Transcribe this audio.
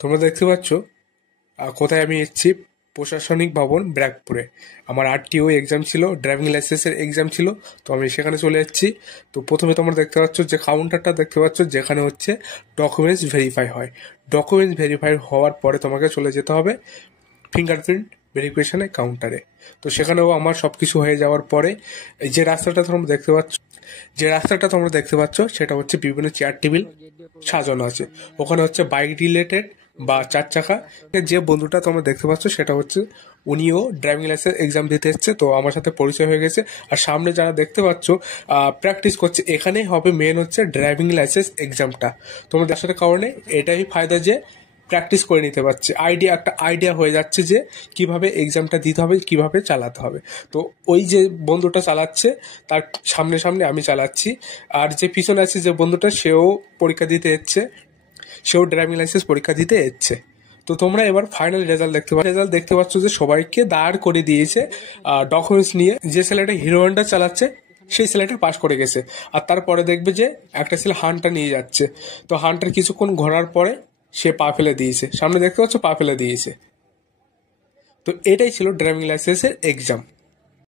তোমরা দেখতে পাচ্ছ কোথায় আমি এসেছি, প্রশাসনিক ভবন ব্র্যাকপুরে। আমার আরটিও এক্সাম ছিল, ড্রাইভিং লাইসেন্সের এক্সাম ছিল, তো আমি সেখানে চলে যাচ্ছি। তো প্রথমে তোমরা দেখতে পাচ্ছ যে কাউন্টারটা দেখতে পাচ্ছ, যেখানে হচ্ছে ডকুমেন্টস ভেরিফাই হয়। ডকুমেন্টস ভেরিফাই হওয়ার পরে তোমাকে চলে যেতে হবে ফিঙ্গারপ্রিন্ট ভেরিফিকেশনের কাউন্টারে। তো সেখানেও আমার সব কিছু হয়ে যাওয়ার পরে এই যে রাস্তাটা তোমরা দেখতে পাচ্ছ সেটা হচ্ছে বিভিন্ন চেয়ার টেবিল সাজানো আছে। ওখানে হচ্ছে বাইক রিলেটেড বা চার চাকা। যে বন্ধুটা তোমরা দেখতে পাচ্ছ সেটা হচ্ছে উনিও ড্রাইভিং লাইসেন্স এক্সাম দিতে এসছে, তো আমার সাথে পরিচয় হয়ে গেছে। আর সামনে যারা দেখতে পাচ্ছ প্র্যাকটিস করছে, এখানেই হবে মেন হচ্ছে ড্রাইভিং লাইসেন্স এক্সামটা। তোমাদের সাথে কারণে এটাই ফায়দা যে প্র্যাকটিস করে নিতে পারছি, একটা আইডিয়া হয়ে যাচ্ছে যে কিভাবে এক্সামটা দিতে হবে, কিভাবে চালাতে হবে। তো ওই যে বন্ধুটা চালাচ্ছে তার সামনে সামনে আমি চালাচ্ছি, আর যে পিছনে আছে যে বন্ধুটা সেও পরীক্ষা দিতে এসছে, সেও ড্রাইভিং লাইসেন্স পরীক্ষা দিতে এসছে। তো তোমরা এবার ফাইনাল রেজাল্ট দেখতে পাচ্ছ যে সবাইকে দাঁড় করে দিয়েছে ডকুমেন্টস নিয়ে। যে ছেলেটা হিরো হন্ডা চালাচ্ছে সেই ছেলেটা পাস করে গেছে। আর তারপরে দেখবে যে একটা ছেলে হানটা নিয়ে যাচ্ছে, তো হানটার কিছুক্ষণ ঘোরার পরে সে পা ফেলে দিয়েছে, সামনে দেখতে পাচ্ছ পা ফেলে দিয়েছে। তো এটাই ছিল ড্রাইভিং লাইসেন্সের এক্সাম।